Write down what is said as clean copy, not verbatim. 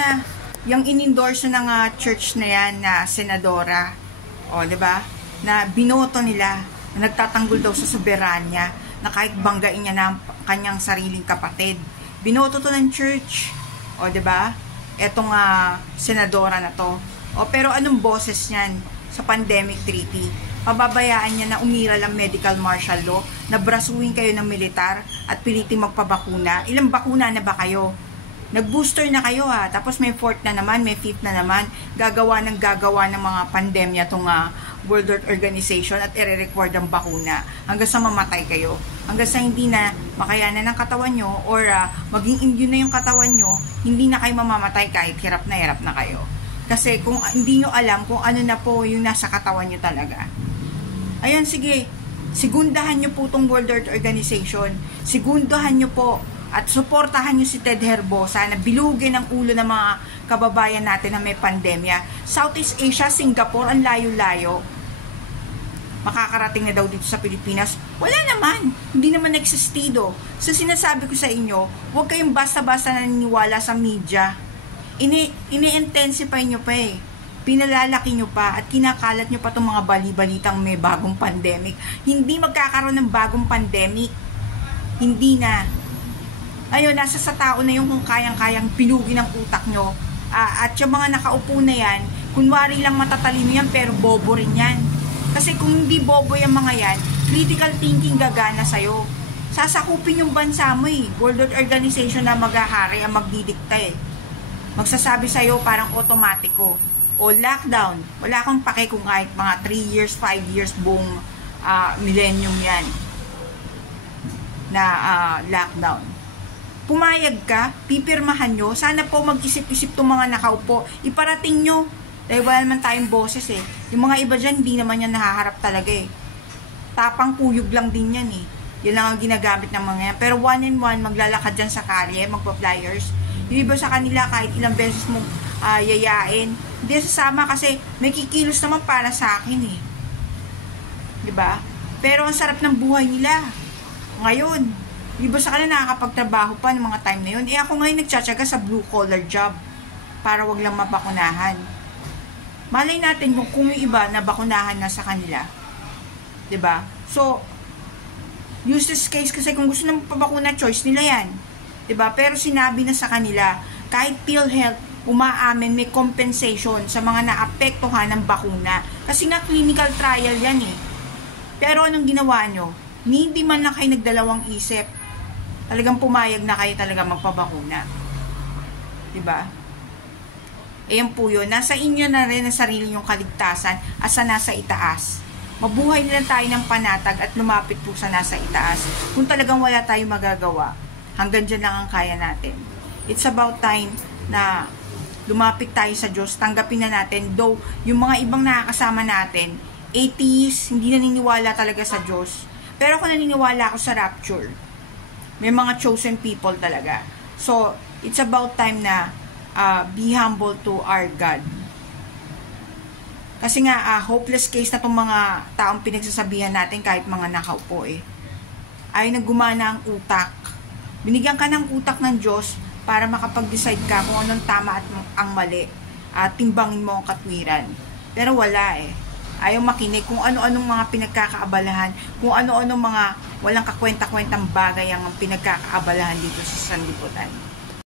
na yung in-endorse ng church na yan na senadora, o diba, na binoto nila, na nagtatanggol daw sa soberanya, na kahit banggain niya na ang kanyang sariling kapatid. Binoto to ng church, o diba, etong senadora na to. O pero anong boses niyan sa pandemic treaty? Pababayaan niya na umiral ang medical martial law, na brasuhin kayo ng militar at piliting magpabakuna. Ilang bakuna na ba kayo? Nag-booster na kayo tapos may 4th na naman, may 5th na naman, gagawa ng mga pandemya tong World Health Organization at i-record ang bakuna hanggang sa mamatay kayo, hanggang sa hindi na makayanan ng katawan nyo or maging immune na yung katawan nyo, hindi na kayo mamamatay kahit hirap na kayo. Kasi kung hindi nyo alam kung ano na po yung nasa katawan nyo talaga. Ayan, sige, sigundahan nyo po tong World Health Organization, sigundahan nyo po at suportahan nyo si Ted Herbosa na bilugin ang ulo ng mga kababayan natin na may pandemya. Southeast Asia, Singapore, ang layo-layo. Makakarating na daw dito sa Pilipinas. Wala naman. Hindi naman existido. So sinasabi ko sa inyo, huwag kayong basta-basta naniniwala sa media. Ini-intensify nyo pa Pinalalaki nyo pa at kinakalat nyo pa itong mga bali-balitang may bagong pandemic. Hindi magkakaroon ng bagong pandemic. Hindi na. Ayun, nasa sa tao na yung kung kayang-kayang pilugin ang utak nyo. At yung mga nakaupo na yan, kunwari lang matatalino yan, pero bobo rin yan. Kasi kung hindi bobo yung mga yan, critical thinking gagana sa'yo. Sasakupin yung bansa mo World Health Organization na maghahari ang magdidikta Magsasabi sa'yo parang otomatiko. O lockdown. Wala akong pake kung kahit mga 3 years, 5 years buong millennium yan. Na lockdown. Pumayag ka, pipirmahan nyo, sana po mag-isip-isip itong mga nakaupo, iparating nyo, dahil wala naman tayong boses yung mga iba dyan, hindi naman yan nahaharap talaga tapang kuyog lang din yan yun lang ang ginagamit ng mga yan, pero one and one, maglalakad dyan sa kalye, magpa-flyers, yung iba sa kanila, kahit ilang beses mong yayain, hindi sasama kasi may kikilos naman para sa akin diba? Pero ang sarap ng buhay nila ngayon. Iba sa kanila nakakapagtrabaho pa ng mga time na yun. Ako ngayon nagtsatsaga sa blue collar job para wag lang mabakunahan. Malay natin kung yung iba na bakunahan na sa kanila. 'Di ba? So, useless case kasi kung gusto nang pabakuna, choice nila yan. 'Di ba? Pero sinabi na sa kanila, kahit PhilHealth, umaamin may compensation sa mga naapektuhan ng bakuna. Kasi nga clinical trial yan Pero anong ginawa nyo? Hindi man lang kayo nagdalawang isip. Talagang pumayag na kayo talaga magpabakuna. Diba? Ayan po yun. Nasa inyo na rin ang sarili yung kaligtasan asa nasa itaas. Mabuhay na lang tayo ng panatag at lumapit po sa nasa itaas. Kung talagang wala tayong magagawa, hanggang dyan lang ang kaya natin. It's about time na lumapit tayo sa Diyos. Tanggapin na natin. Though, yung mga ibang nakakasama natin, atheists, hindi naniniwala talaga sa Diyos. Pero ako naniniwala ako sa rapture. May mga chosen people talaga. So, it's about time na be humble to our God. Kasi nga, hopeless case na itong mga taong pinagsasabihan natin kahit mga nakaupo ay naggumana ang utak. Binigyan ka ng utak ng Diyos para makapag-decide ka kung anong tama at ang mali. At timbangin mo ang katwiran. Pero wala Ayaw makinig kung ano-anong mga pinagkakaabalahan, kung ano-anong mga walang kakwenta-kwentang bagay ang pinagkakaabalahan dito sa sanlibutan.